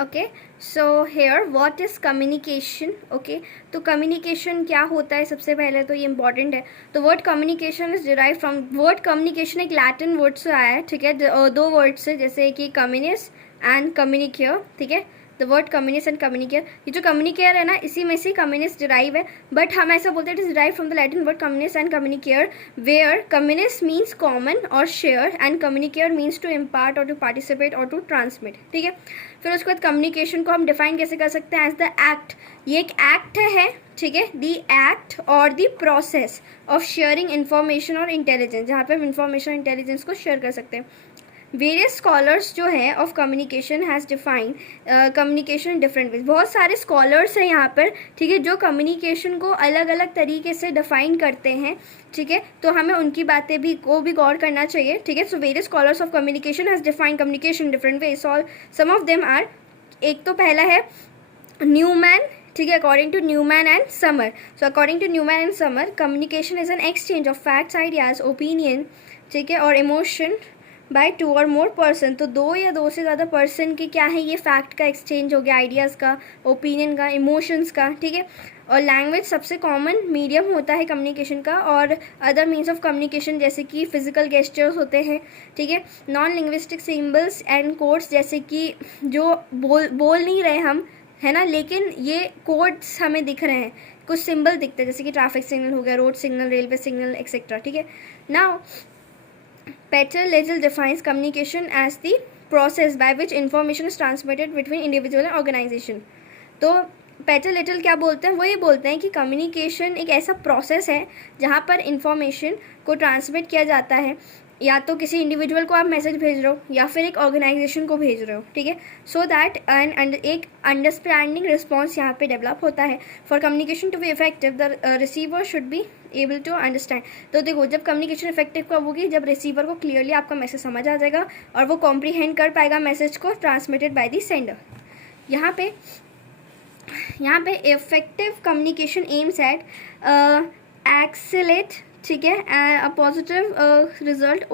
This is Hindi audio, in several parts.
Okay, so here what is communication. Okay, तो कम्युनिकेशन क्या होता है, सबसे पहले तो ये इंपॉर्टेंट है। तो word communication is derive from word communication, एक लैटिन वर्ड से आया है, ठीक है, दो वर्ड से, जैसे कि कम्युनिस एंड कम्युनिकेयर, ठीक है। द वर्ड कम्युनिस एंड कम्युनिकेयर, ये जो कम्युनिकेयर है ना, इसी में से कम्युनिस डिराइव है, बट हम ऐसा बोलते हैं it is derive from the Latin word communis and communicare, where communis means common और share and communicare means to impart और टू पार्टिसिपेट और टू ट्रांसमिट, ठीक है। फिर उसके बाद कम्युनिकेशन को हम डिफाइन कैसे कर सकते हैं, एज द एक्ट, ये एक एक्ट है, ठीक है, द एक्ट और the process of sharing information और इंटेलिजेंस, जहाँ पे हम इंफॉर्मेशन और इंटेलिजेंस को शेयर कर सकते हैं। वेरियस स्कॉलर्स जो है of communication has define communication different veg, बहुत सारे स्कॉलर्स हैं यहाँ पर, ठीक है, जो कम्युनिकेशन को अलग अलग तरीके से डिफाइन करते हैं, ठीक है, तो हमें उनकी बातें भी गौर करना चाहिए, ठीक है। So various scholars of communication has define communication different ways, all some of them are, एक तो पहला है न्यूमैन, ठीक है, according to Newman and Summer. So according to Newman and Summer, communication is an exchange of facts, ideas, opinion, ठीक है, और इमोशन बाय टू और मोर पर्सन, तो दो या दो से ज़्यादा पर्सन की क्या है, ये फैक्ट का एक्सचेंज हो गया, आइडियाज़ का, ओपिनियन का, इमोशंस का, ठीक है। और लैंग्वेज सबसे कॉमन मीडियम होता है कम्युनिकेशन का, और अदर मीन्स ऑफ कम्युनिकेशन जैसे कि फिजिकल गेस्चर्स होते हैं, ठीक है, non linguistic symbols and codes, जैसे कि जो बोल नहीं रहे हम, है ना, लेकिन ये कोड्स हमें दिख रहे हैं, कुछ सिंबल दिखते हैं, जैसे कि ट्रैफिक सिग्नल हो गया, road signal, railway signal, etcetera, ठीक है। Now Peter Little defines communication as the process by which information is transmitted between individual and organization. तो पेटर लिटिल क्या बोलते हैं, वो ये बोलते हैं कि कम्युनिकेशन एक ऐसा प्रोसेस है जहाँ पर इंफॉर्मेशन को ट्रांसमिट किया जाता है, या तो किसी इंडिविजुअल को आप मैसेज भेज रहे हो या फिर एक ऑर्गेनाइजेशन को भेज रहे हो, ठीक है, सो दैट एक अंडरस्टैंडिंग रिस्पॉन्स यहाँ पे डेवलप होता है। For communication to be effective the receiver should be able to understand. तो देखो, जब कम्युनिकेशन इफेक्टिव कब होगी, जब रिसीवर को क्लियरली आपका मैसेज समझ आ जाएगा और वो कॉम्प्रीहेंड कर पाएगा मैसेज को ट्रांसमिटेड बाय द सेंडर। यहाँ पे effective communication aims at excel at, ठीक है, a positive result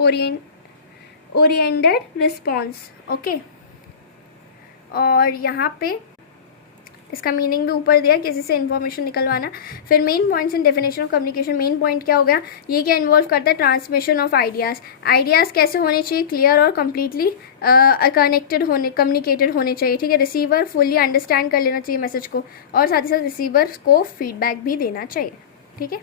oriented response, okay. और यहाँ पे इसका मीनिंग भी ऊपर दिया, किसी से इन्फॉर्मेशन निकलवाना। फिर main points in definition of communication, main point क्या हो गया, ये क्या इन्वॉल्व करता है, ट्रांसमिशन ऑफ आइडियाज़ कैसे होने चाहिए, क्लियर और कम्प्लीटली कम्युनिकेटेड होने चाहिए, ठीक है, रिसीवर फुल्ली अंडरस्टैंड कर लेना चाहिए मैसेज को, और साथ ही साथ रिसीवर को फीडबैक भी देना चाहिए, ठीक है।